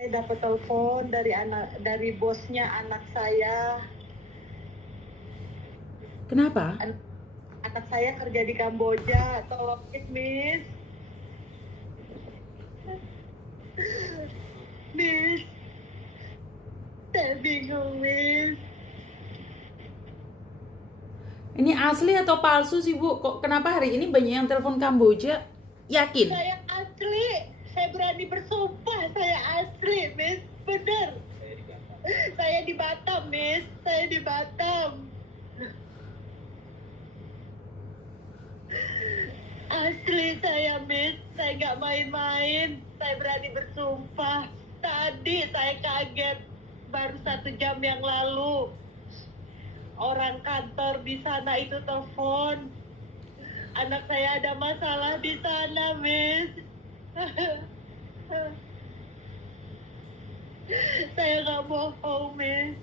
Saya dapat telepon dari bosnya anak saya. Kenapa? Anak saya kerja di Kamboja, tolongin Miss. Miss, saya bingung Miss. Ini asli atau palsu sih Bu? Kok kenapa hari ini banyak yang telepon Kamboja? Yakin? Saya asli, saya berani bersumpah saya asli Miss, bener. Saya di Batam Miss, saya di Batam. Asli saya Miss, saya nggak main-main, saya berani bersumpah. Tadi saya kaget, baru 1 jam yang lalu. Orang kantor di sana itu telepon. Anak saya ada masalah di sana, Miss. Saya nggak bohong, Miss.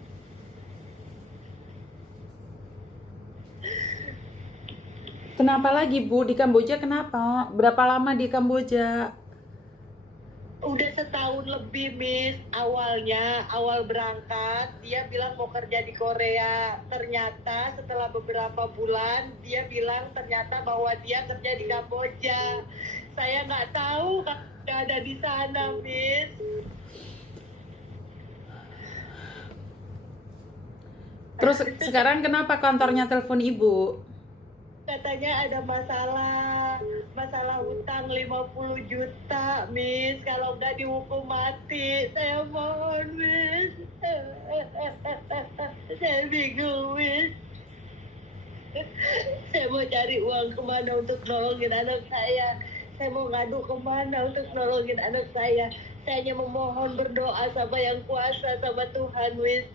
Kenapa lagi Bu? Di Kamboja kenapa? Berapa lama di Kamboja? Udah setahun lebih, Miss. Awal berangkat, dia bilang mau kerja di Korea. Ternyata setelah beberapa bulan, dia bilang ternyata bahwa dia kerja di Kamboja. Saya nggak tahu nggak ada di sana, Miss. Terus sekarang kenapa kantornya telepon Ibu? Katanya ada masalah hutang 50 juta, Miss. Kalau nggak dihukum mati, saya mohon, Miss. Saya bingung, Miss. Saya mau cari uang kemana untuk nolongin anak saya. Saya mau ngadu kemana untuk nolongin anak saya. Saya hanya memohon berdoa sama yang kuasa, sama Tuhan, Miss.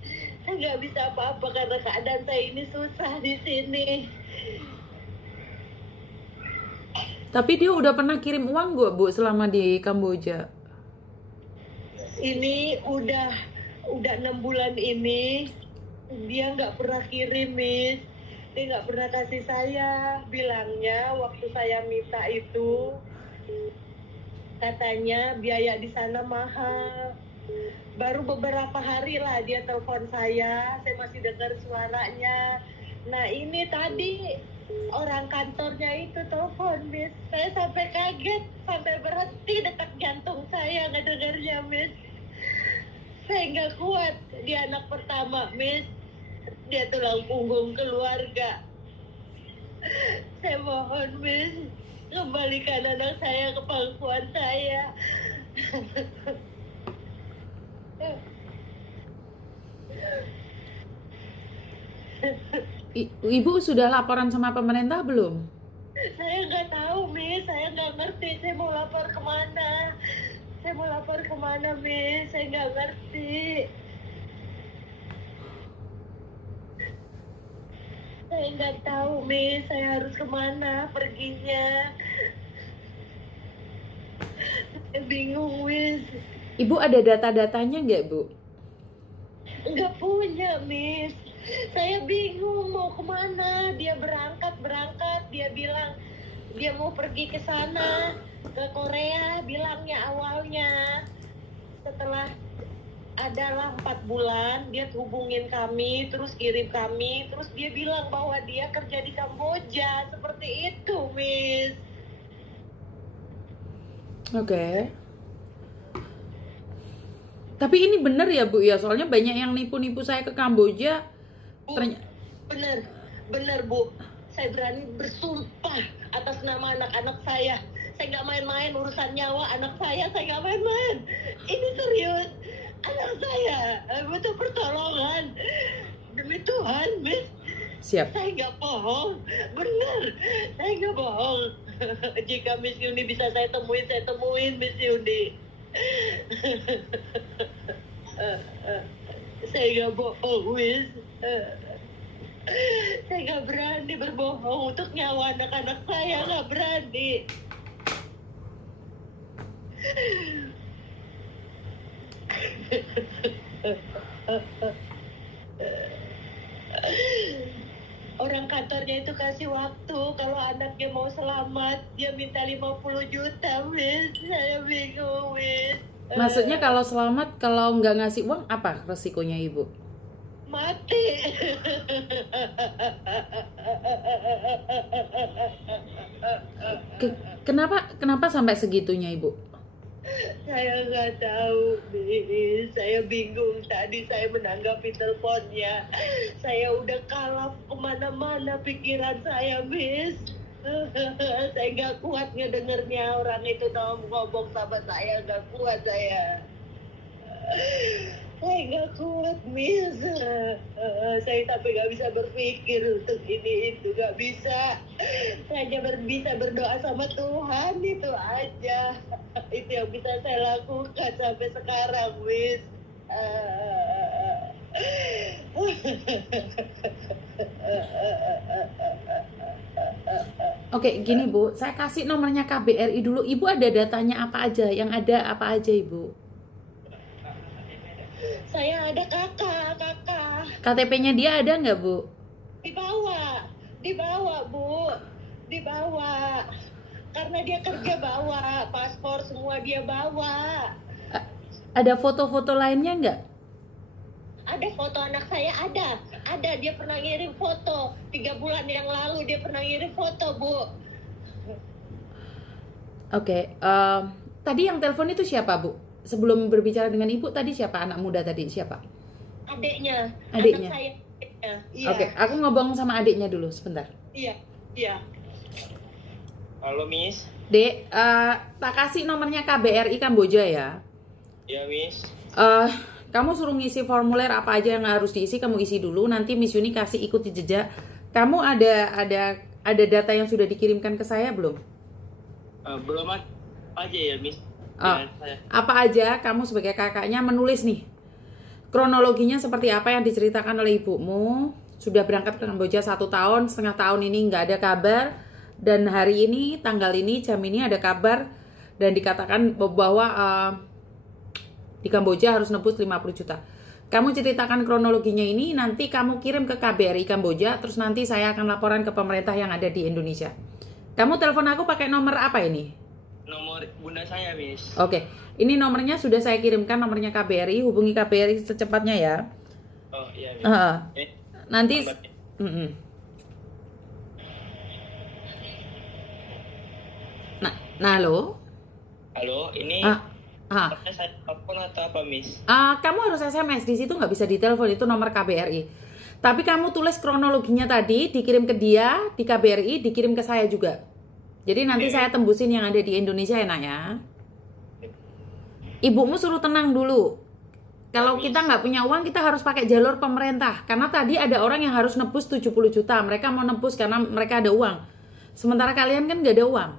Saya nggak bisa apa-apa karena keadaan saya ini susah di sini. Tapi dia udah pernah kirim uang gak Bu selama di Kamboja? Ini udah 6 bulan ini dia nggak pernah kirim, Miss. Dia nggak pernah kasih saya. Bilangnya waktu saya minta itu katanya biaya di sana mahal. Baru beberapa hari lah dia telepon saya masih dengar suaranya. Nah ini tadi orang kantornya itu telepon, Miss. Saya sampai kaget, sampai berhenti detak jantung saya ngedengarnya, Miss. Saya nggak kuat, dia anak pertama, Miss. Dia tulang punggung keluarga. Saya mohon, Miss, kembalikan anak saya ke pangkuan saya. Ibu sudah laporan sama pemerintah belum? Saya nggak tahu, Miss. Saya nggak ngerti. Saya mau lapor kemana? Miss? Saya nggak ngerti. Saya nggak tahu, Miss. Saya harus kemana perginya? Saya bingung, Miss. Ibu ada data-datanya nggak Bu? Nggak punya, Miss. Saya bingung mau kemana. Dia berangkat. Dia bilang dia mau pergi ke sana, ke Korea, bilangnya awalnya. Setelah adalah 4 bulan, dia hubungin kami, terus kirim kami, terus dia bilang bahwa dia kerja di Kamboja. Seperti itu, Miss. Oke. Tapi ini bener ya Bu ya, soalnya banyak yang nipu-nipu saya ke Kamboja. Bener Bu, saya berani bersumpah atas nama anak-anak saya. Saya nggak main-main urusan nyawa anak saya nggak main-main. Ini serius, anak saya butuh pertolongan. Demi Tuhan, Miss. Siap. Saya nggak bohong, bener. Saya nggak bohong. Jika Miss Yuni bisa saya temuin Miss Yuni. Saya nggak bohong, Miss. Saya nggak berani berbohong untuk nyawa anak-anak saya, nggak berani. Orang kantornya itu kasih waktu kalau anaknya mau selamat, dia minta 50 juta, Miss. Saya bingung, Miss. Maksudnya kalau selamat, kalau nggak ngasih uang, apa resikonya Ibu? Mati. Kenapa sampai segitunya Ibu? Saya nggak tahu, Miss. Saya bingung. Tadi saya menanggapi teleponnya. Saya udah kalap kemana-mana pikiran saya, Miss. Saya nggak kuat ngedengernya orang itu ngomong sama saya. Nggak kuat saya. Saya nggak kuat, Miss. Saya sampai nggak bisa berpikir untuk ini itu, nggak bisa. Saya hanya bisa berdoa sama Tuhan, itu aja. Itu yang bisa saya lakukan sampai sekarang, Miss. Oke, gini Bu, saya kasih nomornya KBRI dulu. Ibu ada datanya apa aja? Yang ada apa aja Ibu? Saya ada kakak. KTP-nya dia ada nggak Bu? Dibawa, Bu. Dibawa. Karena dia kerja bawa, paspor semua dia bawa. Ada foto-foto lainnya nggak? Ada foto anak saya, ada. Dia pernah ngirim foto. 3 bulan yang lalu dia pernah ngirim foto, Bu. Oke, tadi yang telepon itu siapa Bu? Sebelum berbicara dengan Ibu tadi siapa? Anak muda tadi siapa? Adiknya. Adiknya. Anak saya. Iya. Oke, aku ngomong sama adiknya dulu sebentar. Iya. Halo Miss. Dek, tak kasih nomornya KBRI Kamboja ya. Ya Miss. Kamu suruh ngisi formulir apa aja yang harus diisi, kamu isi dulu. Nanti Miss Yuni kasih ikuti jejak. Kamu ada data yang sudah dikirimkan ke saya belum? Belum aja ya Miss. Apa aja kamu sebagai kakaknya menulis nih kronologinya seperti apa yang diceritakan oleh ibumu. Sudah berangkat ke Kamboja 1 tahun, setengah tahun ini nggak ada kabar, dan hari ini tanggal ini jam ini ada kabar dan dikatakan bahwa di Kamboja harus nebus 50 juta. Kamu ceritakan kronologinya ini, nanti kamu kirim ke KBRI Kamboja, terus nanti saya akan laporan ke pemerintah yang ada di Indonesia. Kamu telepon aku pakai nomor apa ini? Nomor bunda saya Miss. Oke, ini nomornya sudah saya kirimkan, nomornya KBRI, hubungi KBRI secepatnya ya. Oh iya Miss. Nanti Nah, halo. Halo, ini saya telepon atau apa Miss? Kamu harus SMS, di situ nggak bisa ditelepon, itu nomor KBRI. Tapi kamu tulis kronologinya tadi, dikirim ke dia, di KBRI, dikirim ke saya juga. Jadi nanti saya tembusin yang ada di Indonesia enak ya. Ibumu suruh tenang dulu. Kalau kita nggak punya uang, kita harus pakai jalur pemerintah. Karena tadi ada orang yang harus nebus 70 juta. Mereka mau nebus karena mereka ada uang. Sementara kalian kan nggak ada uang.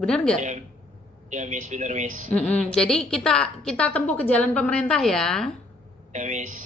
Benar nggak? Ya Miss, benar Miss. Jadi kita tempuh ke jalan pemerintah ya. Ya Miss.